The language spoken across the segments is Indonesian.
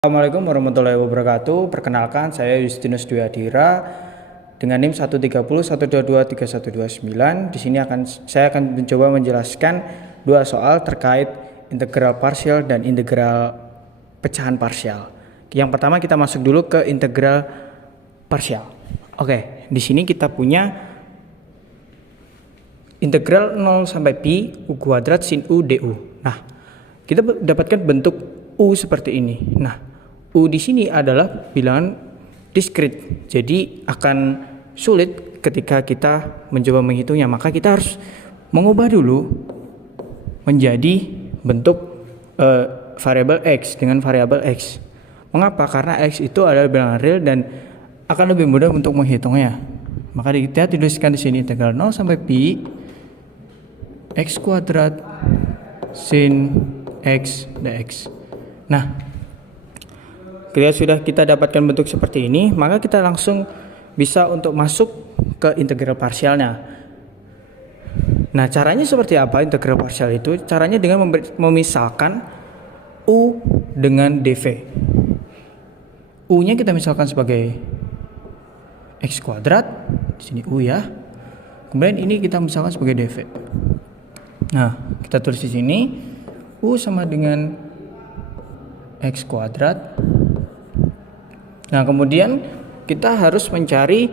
Assalamualaikum warahmatullahi wabarakatuh. Perkenalkan, saya Justinus Dwi Adhira dengan NIM 13012231129. Di sini saya akan mencoba menjelaskan dua soal terkait integral parsial dan integral pecahan parsial. Yang pertama kita masuk dulu ke integral parsial. Oke, di sini kita punya integral 0 sampai pi u kuadrat sin u du. Nah, kita dapatkan bentuk u seperti ini. Nah, U di sini adalah bilangan diskrit, jadi akan sulit ketika kita mencoba menghitungnya. Maka kita harus mengubah dulu menjadi bentuk variabel x dengan variabel x. Mengapa? Karena x itu adalah bilangan real dan akan lebih mudah untuk menghitungnya. Maka kita tuliskan di sini integral 0 sampai pi x kuadrat sin x dx. Nah, ketika sudah kita dapatkan bentuk seperti ini, maka kita langsung bisa untuk masuk ke integral parsialnya. Nah, caranya seperti apa integral parsial itu? Caranya dengan memisahkan u dengan dv. U-nya kita misalkan sebagai x kuadrat, di sini u ya. Kemudian ini kita misalkan sebagai dv. Nah, kita tulis di sini u sama dengan x kuadrat. Nah, kemudian kita harus mencari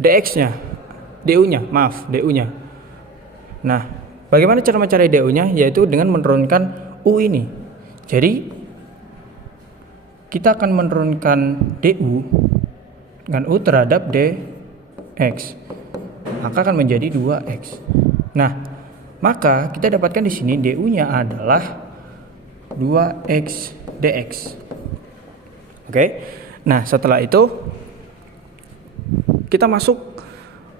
dx-nya, du-nya. Nah, bagaimana cara mencari du-nya? Yaitu dengan menurunkan u ini. Jadi, kita akan menurunkan du dengan u terhadap dx. Maka akan menjadi 2x. Nah, maka kita dapatkan di sini du-nya adalah 2x dx. Oke. Nah, setelah itu kita masuk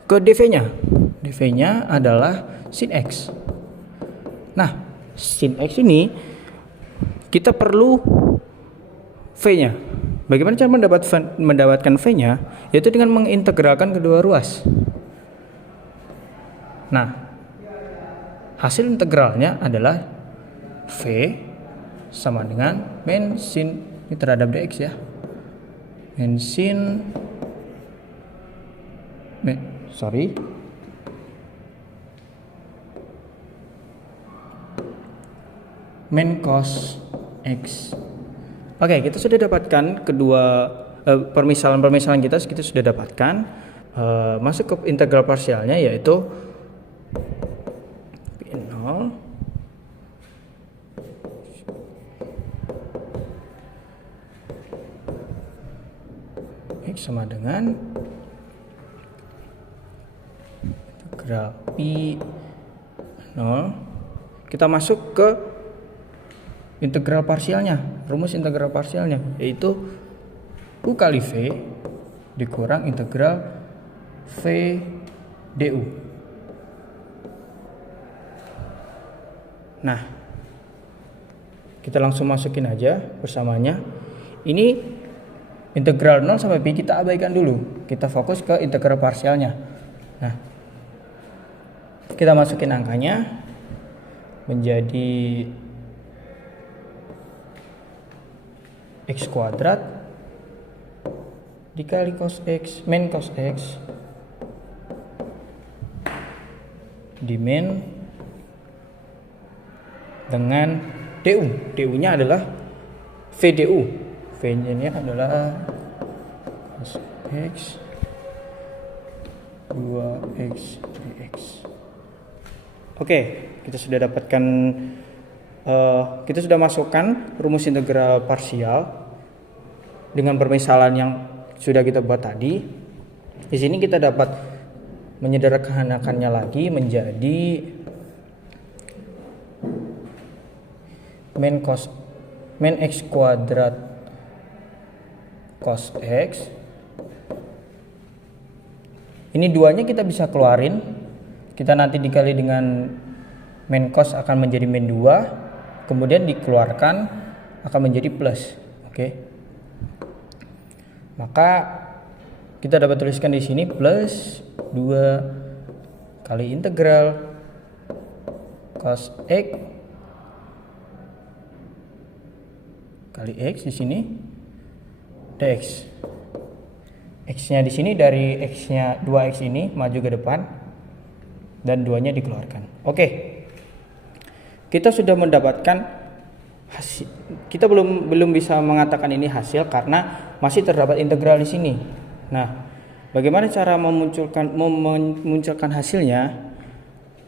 ke dv-nya. dv-nya adalah sin x. Nah, sin x ini kita perlu v-nya. Bagaimana cara mendapatkan v-nya? Yaitu dengan mengintegralkan kedua ruas. Nah, hasil integralnya adalah v sama dengan min sin ini terhadap dx ya. Min cos x. Oke, kita sudah dapatkan kedua permisalan kita sudah dapatkan. Masuk ke integral parsialnya yaitu P0 x sama dengan integral pi 0. Kita masuk ke integral parsialnya, rumus integral parsialnya yaitu u kali v dikurang integral v du. Nah, kita langsung masukin aja bersamanya. Ini integral 0 sampai pi kita abaikan dulu. Kita fokus ke integral parsialnya. Nah, kita masukin angkanya menjadi x kuadrat dikali cos x min cos x di min dengan du. Du-nya adalah vdu. V-nya adalah cos x 2x dx. Oke, kita sudah dapatkan kita sudah masukkan rumus integral parsial dengan permisalan yang sudah kita buat tadi. Di sini kita dapat menyederhanakannya lagi menjadi min x kuadrat cos x. Ini duanya kita bisa keluarin. Kita nanti dikali dengan min cos akan menjadi min 2. Kemudian dikeluarkan akan menjadi plus. Oke. Maka kita dapat tuliskan di sini plus 2 kali integral cos x kali X di sini dx. X-nya di sini dari X-nya 2X ini maju ke depan dan 2-nya dikeluarkan. Oke. Kita sudah mendapatkan hasil. Kita belum bisa mengatakan ini hasil karena masih terdapat integral di sini. Nah, bagaimana cara memunculkan hasilnya?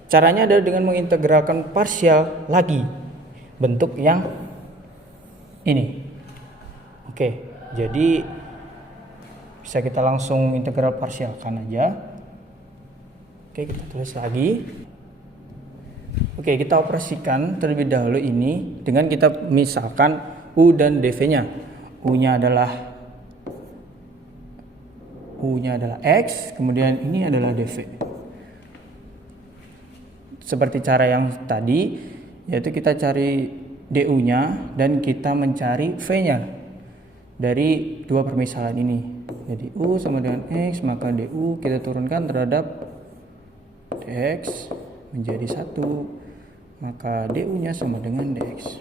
Caranya adalah dengan mengintegralkan parsial lagi, bentuk yang ini. Oke, jadi bisa kita langsung integral parsialkan aja. Oke, kita tulis lagi. Oke, kita operasikan terlebih dahulu ini dengan kita misalkan U dan dv-nya. U-nya adalah X, kemudian ini adalah dv. Seperti cara yang tadi, yaitu kita cari du-nya dan kita mencari v-nya dari dua permisalan ini. Jadi U sama dengan X, maka du kita turunkan terhadap dx menjadi 1, maka du-nya sama dengan dx.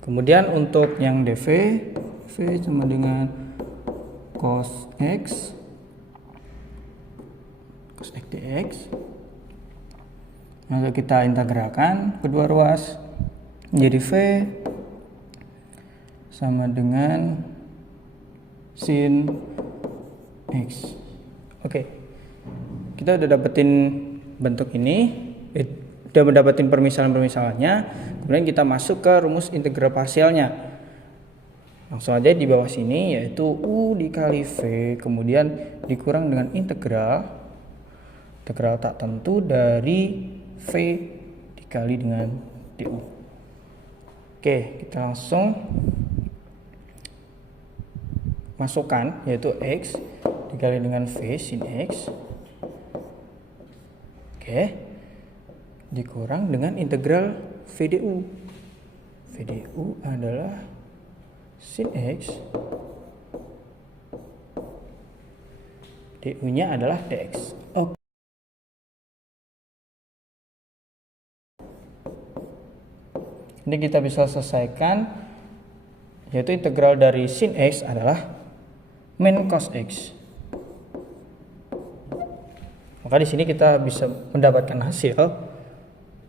Kemudian untuk yang dv, v sama dengan cos x dx. Maka kita integralkan kedua ruas menjadi v sama dengan sin x. Oke, kita udah dapetin bentuk ini, udah mendapetin permisalan-permisalannya. Kemudian kita masuk ke rumus integral parsialnya. Langsung aja di bawah sini, yaitu U dikali V kemudian dikurang dengan integral tak tentu dari V dikali dengan du. Oke, kita langsung masukkan, yaitu X dikali dengan V sin X. Oke, dikurang dengan integral VDU. VDU adalah sin X, du-nya adalah dx. Oke. Ini kita bisa selesaikan, yaitu integral dari sin X adalah min cos X. Maka di sini kita bisa mendapatkan hasil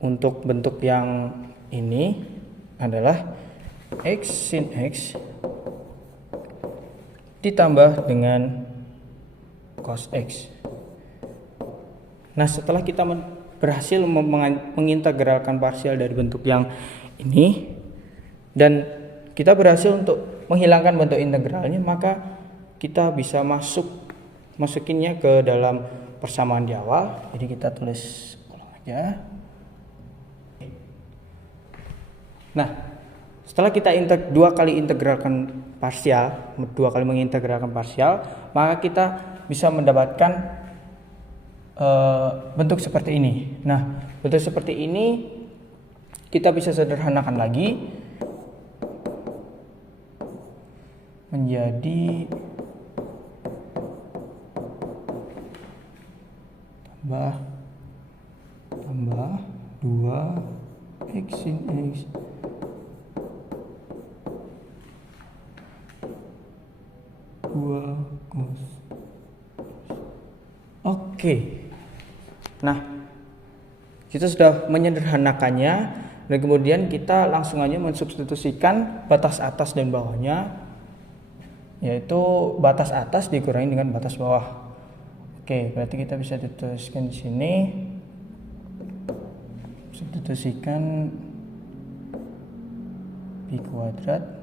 untuk bentuk yang ini adalah X sin X ditambah dengan cos X. Nah, setelah kita berhasil mengintegralkan parsial dari bentuk yang ini dan kita berhasil untuk menghilangkan bentuk integralnya, maka kita bisa masukinnya ke dalam persamaan di awal. Jadi kita tulis ulang aja. Nah, setelah kita dua kali mengintegralkan parsial, maka kita bisa mendapatkan bentuk seperti ini. Nah, bentuk seperti ini kita bisa sederhanakan lagi menjadi tambah 2 X sin X cos. Oke. Nah, kita sudah menyederhanakannya dan kemudian kita langsung aja mensubstitusikan batas atas dan bawahnya, yaitu batas atas dikurangi dengan batas bawah. Oke, berarti kita bisa dituliskan di sini, substitusikan pi kuadrat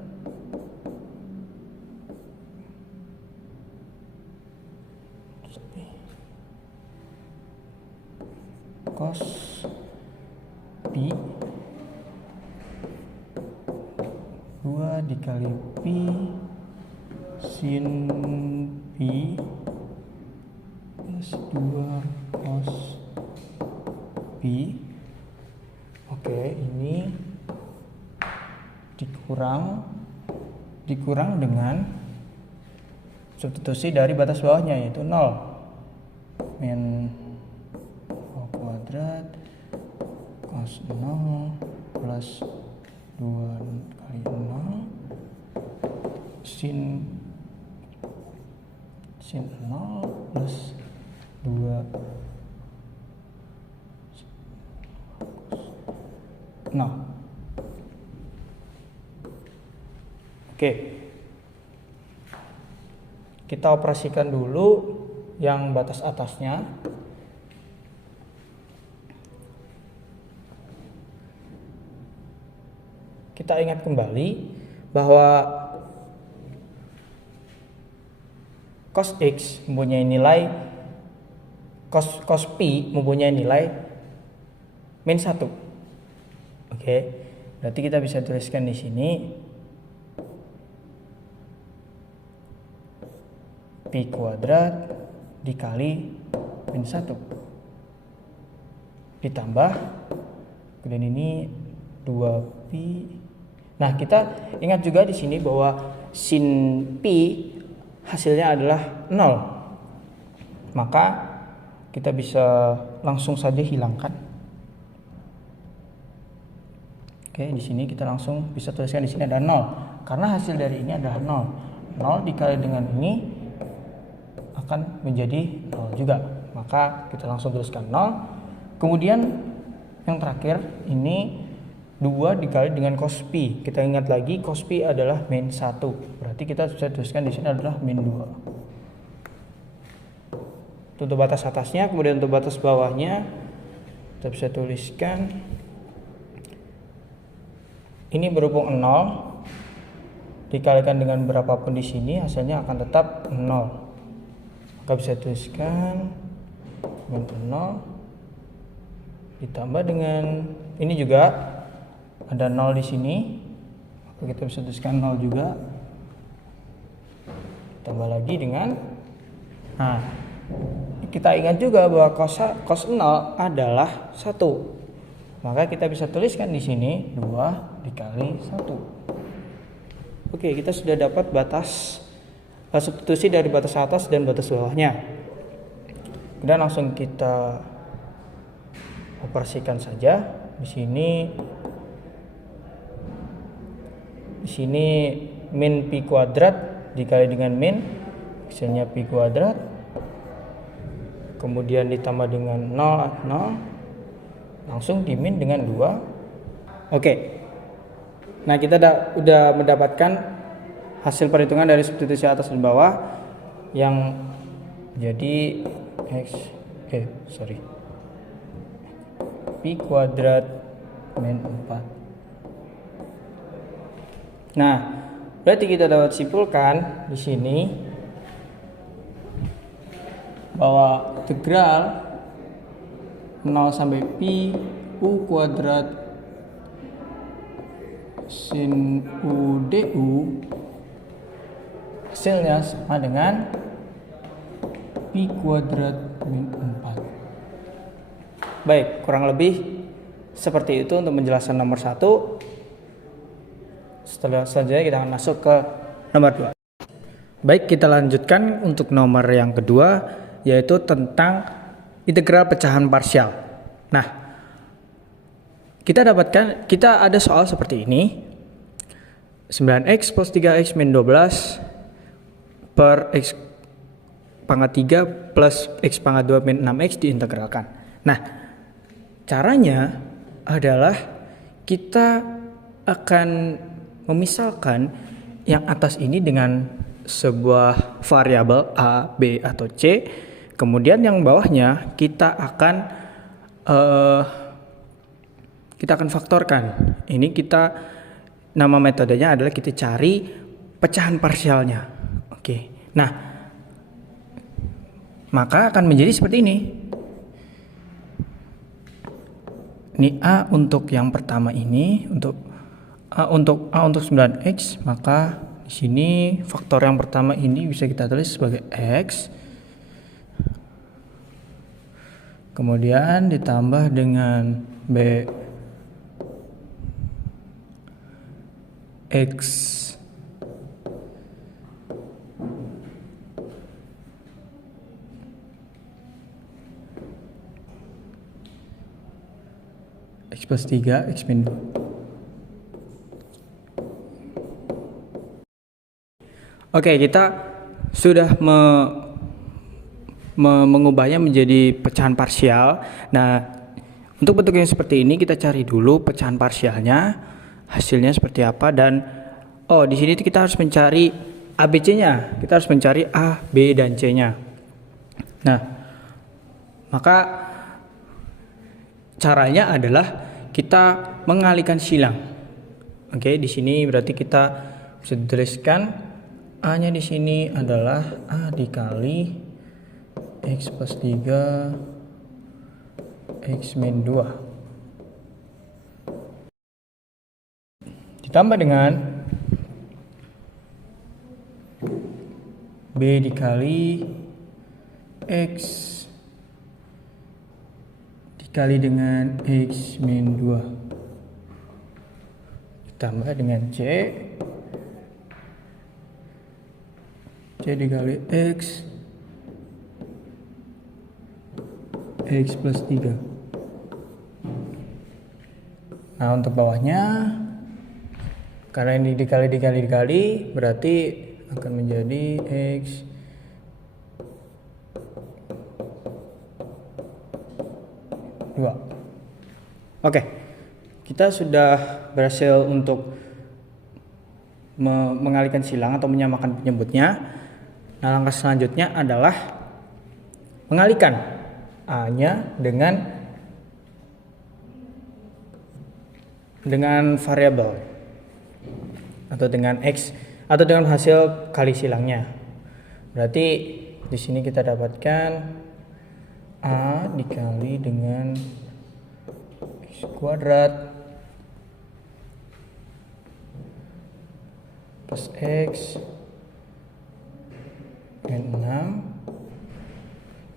cos pi 2 dikali pi sin pi plus 2 cos pi. Oke, ini dikurang dengan substitusi dari batas bawahnya, yaitu 0 min kuadrat cos 0 plus 2 kali 0 sin 0 plus 2 0. Oke, kita operasikan dulu yang batas atasnya. Kita ingat kembali bahwa cos X mempunyai nilai cos Pi mempunyai nilai min 1. Oke, berarti kita bisa tuliskan di sini Pi kuadrat dikali min 1 ditambah, kemudian ini 2pi. Nah, kita ingat juga di sini bahwa sin pi hasilnya adalah 0. Maka kita bisa langsung saja hilangkan. Oke, di sini kita langsung bisa tuliskan di sini ada 0 karena hasil dari ini adalah 0. 0 dikali dengan ini akan menjadi 0 juga. Maka kita langsung tuliskan 0. Kemudian yang terakhir ini 2 dikali dengan cos pi. Kita ingat lagi cos pi adalah min 1. Berarti kita bisa tuliskan di sini adalah min 2. Itu untuk batas atasnya, kemudian untuk batas bawahnya kita bisa tuliskan ini berhubung 0 dikalikan dengan berapapun di sini hasilnya akan tetap 0. Maka bisa tuliskan min 0 ditambah dengan ini juga ada 0 di sini, maka kita bisa tuliskan 0 juga. Tambah lagi dengan, nah kita ingat juga bahwa cos 0 adalah 1. Maka kita bisa tuliskan di sini 2 dikali 1. Oke, kita sudah dapat batas substitusi dari batas atas dan batas bawahnya. Kemudian langsung kita operasikan saja. Di sini min pi kuadrat dikali dengan min, hasilnya pi kuadrat, kemudian ditambah dengan 0, langsung dimin dengan 2. Oke, nah kita udah mendapatkan hasil perhitungan dari substitusi atas dan bawah yang jadi pi kuadrat min 4. Nah, berarti kita dapat simpulkan di sini bahwa integral 0 sampai pi u kuadrat sin u du hasilnya sama dengan pi kuadrat min 4. Baik, kurang lebih seperti itu untuk menjelaskan nomor 1. Selanjutnya kita akan masuk ke nomor 2. Baik, kita lanjutkan untuk nomor yang kedua, yaitu tentang integral pecahan parsial. Nah, kita ada soal seperti ini. 9x plus 3x min 12 per x pangkat 3 plus x pangkat 2 min 6x diintegralkan. Nah, caranya adalah kita akan memisalkan yang atas ini dengan sebuah variabel a, b, atau c. Kemudian yang bawahnya kita akan faktorkan. Ini nama metodenya adalah kita cari pecahan parsialnya. Oke. Nah, maka akan menjadi seperti ini. Ini a untuk yang pertama ini untuk A untuk 9x, maka di sini faktor yang pertama ini bisa kita tulis sebagai x. Kemudian ditambah dengan b x plus 3 x min Oke, kita sudah mengubahnya menjadi pecahan parsial. Nah, untuk bentuk yang seperti ini kita cari dulu pecahan parsialnya, hasilnya seperti apa, dan di sini kita harus mencari ABC-nya. Kita harus mencari A, B, dan C-nya. Nah, maka caranya adalah kita mengalihkan silang. Oke, di sini berarti kita bisa tuliskan A-nya di sini adalah A dikali X plus 3 X min 2 ditambah dengan B dikali X dikali dengan X min 2 ditambah dengan C dikali X plus 3. Nah, untuk bawahnya karena ini dikali berarti akan menjadi X dua. Oke, kita sudah berhasil untuk mengalihkan silang atau menyamakan penyebutnya. Nah, langkah selanjutnya adalah mengalihkan A-nya dengan variabel atau dengan X atau dengan hasil kali silangnya. Berarti di sini kita dapatkan A dikali dengan X kuadrat plus X min 6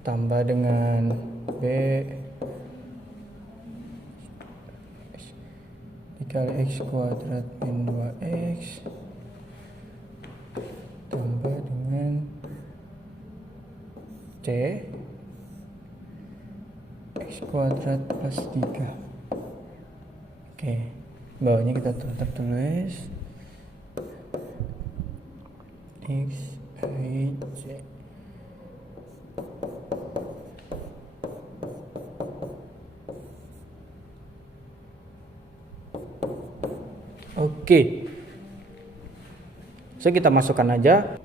tambah dengan B dikali X kuadrat min 2X tambah dengan C X kuadrat plus 3. Oke, bawahnya kita tetap tulis X I C. Oke, so kita masukkan aja.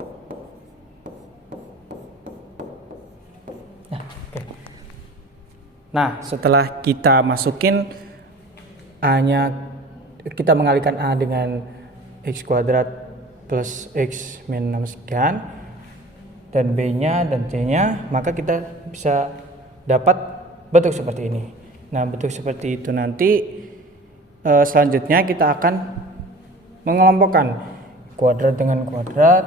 Nah, setelah kita masukin A-nya, kita mengalihkan A dengan X kuadrat plus X min 6 sekian, dan B-nya dan C-nya, maka kita bisa dapat bentuk seperti ini. Nah, bentuk seperti itu nanti selanjutnya kita akan mengelompokkan kuadrat dengan kuadrat,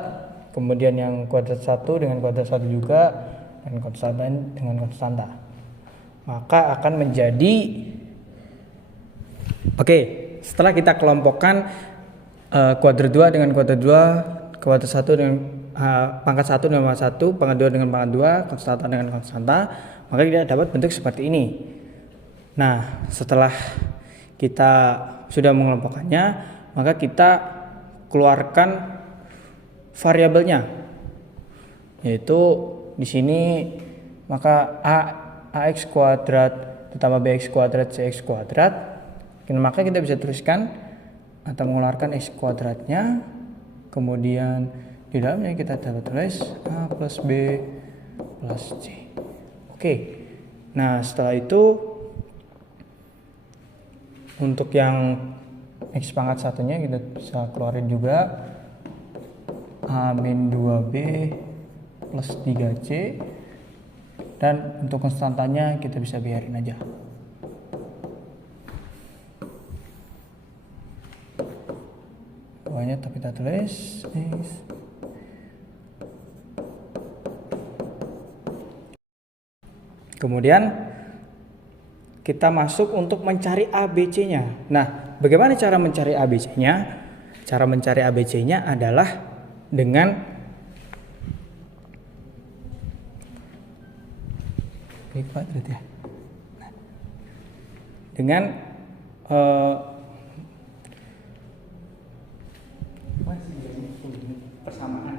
kemudian yang kuadrat 1 dengan kuadrat 1 juga, dan konstanta dengan konstanta. Maka akan menjadi setelah kita kelompokkan kuadrat 2 dengan kuadrat 2, kuadrat 1 dengan pangkat 1 dengan pangkat 1, pangkat 2 dengan pangkat 2, konstanta dengan konstanta, maka kita dapat bentuk seperti ini. Nah, setelah kita sudah mengelompokkannya, maka kita keluarkan variabelnya, yaitu di sini maka ax kuadrat ditambah bx kuadrat cx kuadrat, maka kita bisa tuliskan atau mengeluarkan x kuadratnya, kemudian di dalamnya kita dapat tulis a plus b plus c. Oke, nah setelah itu untuk yang x pangkat satunya kita bisa keluarin juga a min 2b plus 3c, dan untuk konstantanya kita bisa biarin aja. Bawahnya tapi kita tulis x. Kemudian kita masuk untuk mencari ABC-nya. Nah, bagaimana cara mencari ABC-nya? Cara mencari ABC-nya adalah dengan kuadrat ya. Nah, dengan persamaan.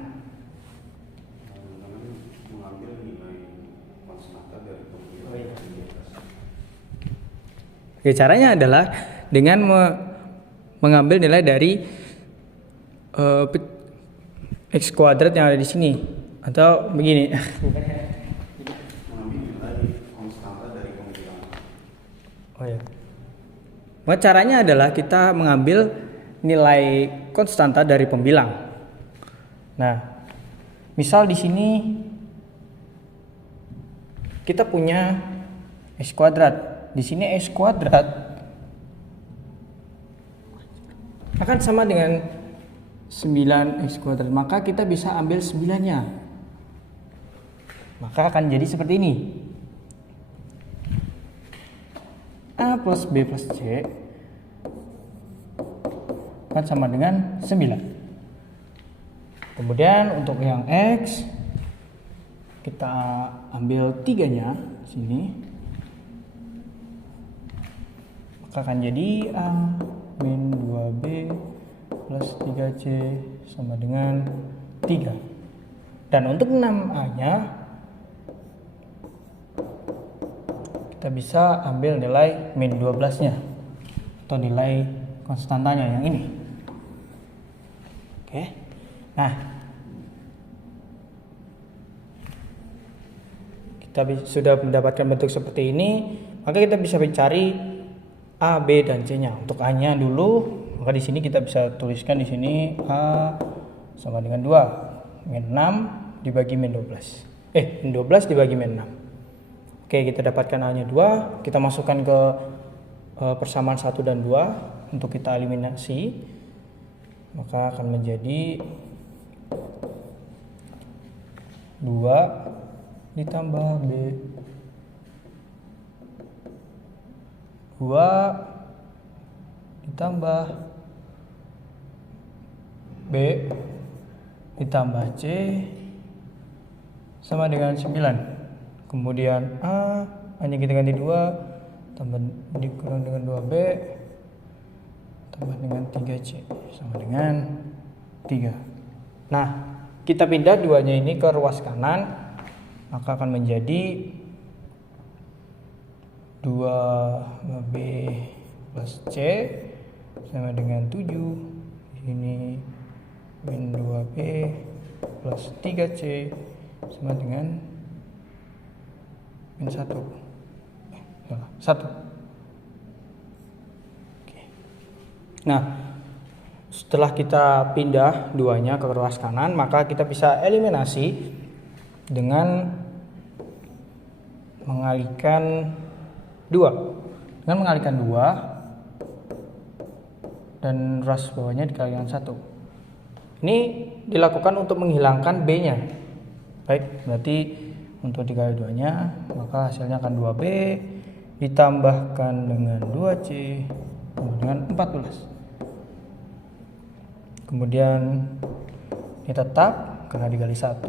Oke, caranya adalah dengan mengambil nilai dari x kuadrat yang ada di sini, atau begini. Mengambil nilai konstanta dari pembilangan. Oh ya. Maka caranya adalah kita mengambil nilai konstanta dari pembilang. Nah, misal di sini kita punya x kuadrat. Di sini x kuadrat akan sama dengan 9x kuadrat. Maka kita bisa ambil 9-nya. Maka akan jadi seperti ini. A plus B plus C akan sama dengan 9. Kemudian untuk yang X, kita ambil 3-nya sini. Maka akan jadi A min 2B plus 3C sama dengan 3. Dan untuk 6A-nya, kita bisa ambil nilai min 12-nya atau nilai konstantanya yang ini. Oke. Nah, kita sudah mendapatkan bentuk seperti ini, maka kita bisa mencari A, B, dan C-nya. Untuk A-nya dulu, maka di sini kita bisa tuliskan di sini A sama dengan 2 min 6 dibagi min 12. Min 12 dibagi min 6. Oke, kita dapatkan A-nya 2, kita masukkan ke persamaan 1 dan 2 untuk kita eliminasi. Maka akan menjadi 2 ditambah B 2 ditambah B ditambah C sama dengan 9. Kemudian A hanya kita ganti 2 tambah dikurang dengan 2B tambah dengan 3C sama dengan 3. Nah, kita pindah 2-nya ini ke ruas kanan, maka akan menjadi 2B plus C sama dengan 7. Ini min 2B plus 3C sama dengan min 1. 1. Oke. Nah, setelah kita pindah 2-nya ke ruas kanan, maka kita bisa eliminasi dengan mengalihkan 2. Dengan mengalihkan 2 dan ruas bawahnya dikalikan 1. Ini dilakukan untuk menghilangkan B-nya. Baik, berarti untuk dikali 2-nya, maka hasilnya akan 2B ditambahkan dengan 2C dengan 14. Kemudian ini tetap karena dikali 1.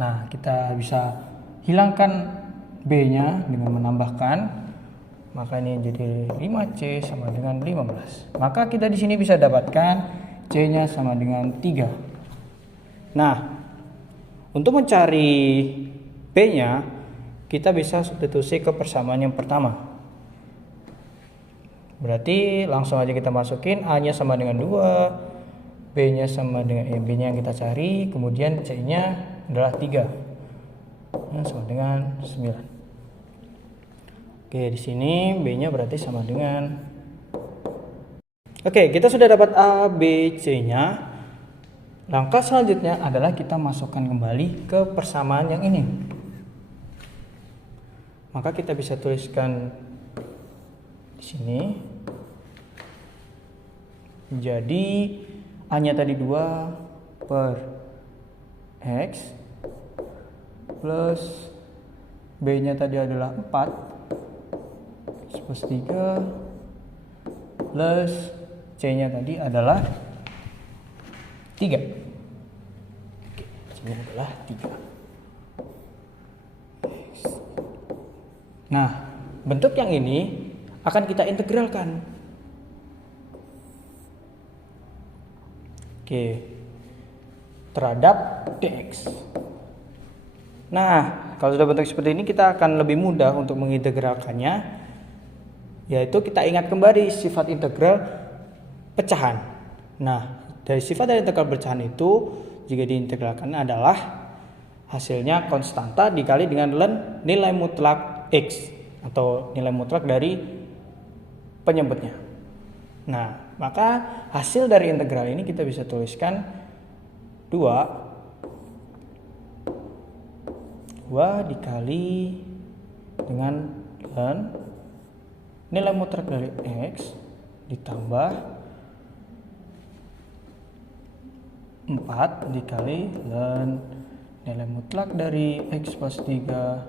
Nah, kita bisa hilangkan B-nya dengan menambahkan, maka ini jadi 5C sama dengan 15. Maka kita di sini bisa dapatkan C-nya sama dengan 3. Nah, untuk mencari B-nya, kita bisa substitusi ke persamaan yang pertama. Berarti langsung aja kita masukin A-nya sama dengan 2, B-nya sama dengan B-nya yang kita cari, kemudian C-nya adalah 3. Sama dengan 9. Oke, di sini B-nya berarti sama dengan. Oke, kita sudah dapat A, B, C-nya. Langkah selanjutnya adalah kita masukkan kembali ke persamaan yang ini. Maka kita bisa tuliskan di sini. Jadi A-nya tadi 2 per X plus B-nya tadi adalah 4 X plus 3 plus C-nya tadi adalah 3. C-nya adalah 3. Nah, bentuk yang ini akan kita integralkan. Oke, terhadap dx. Nah, Nah, kalau sudah bentuk seperti ini kita akan lebih mudah untuk mengintegralkannya, yaitu kita ingat kembali sifat integral pecahan. Nah, dari sifat dari integral pecahan itu jika diintegralkan adalah hasilnya konstanta dikali dengan ln nilai mutlak X atau nilai mutlak dari penyebutnya. Nah, maka hasil dari integral ini kita bisa tuliskan 2 dikali dengan ln nilai mutlak dari X ditambah 4 dikali ln nilai mutlak dari X plus 3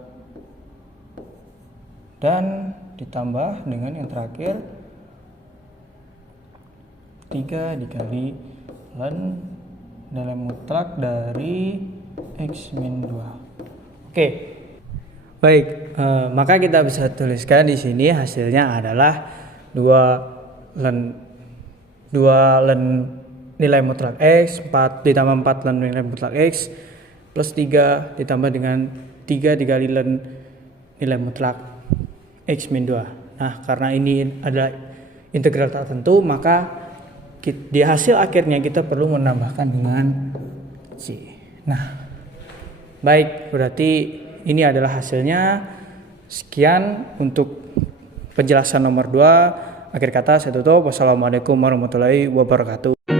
dan ditambah dengan yang terakhir 3 dikali ln nilai mutlak dari X min 2. Oke, baik, maka kita bisa tuliskan di sini hasilnya adalah 2 ln nilai mutlak X, 4 ditambah 4 ln nilai mutlak X, plus 3 ditambah dengan 3 dikali ln nilai mutlak X min 2. Nah, karena ini adalah integral tak tentu, maka di hasil akhirnya kita perlu menambahkan dengan C. Nah, baik, berarti ini adalah hasilnya. Sekian untuk penjelasan nomor 2. Akhir kata saya tutup. Wassalamualaikum warahmatullahi wabarakatuh.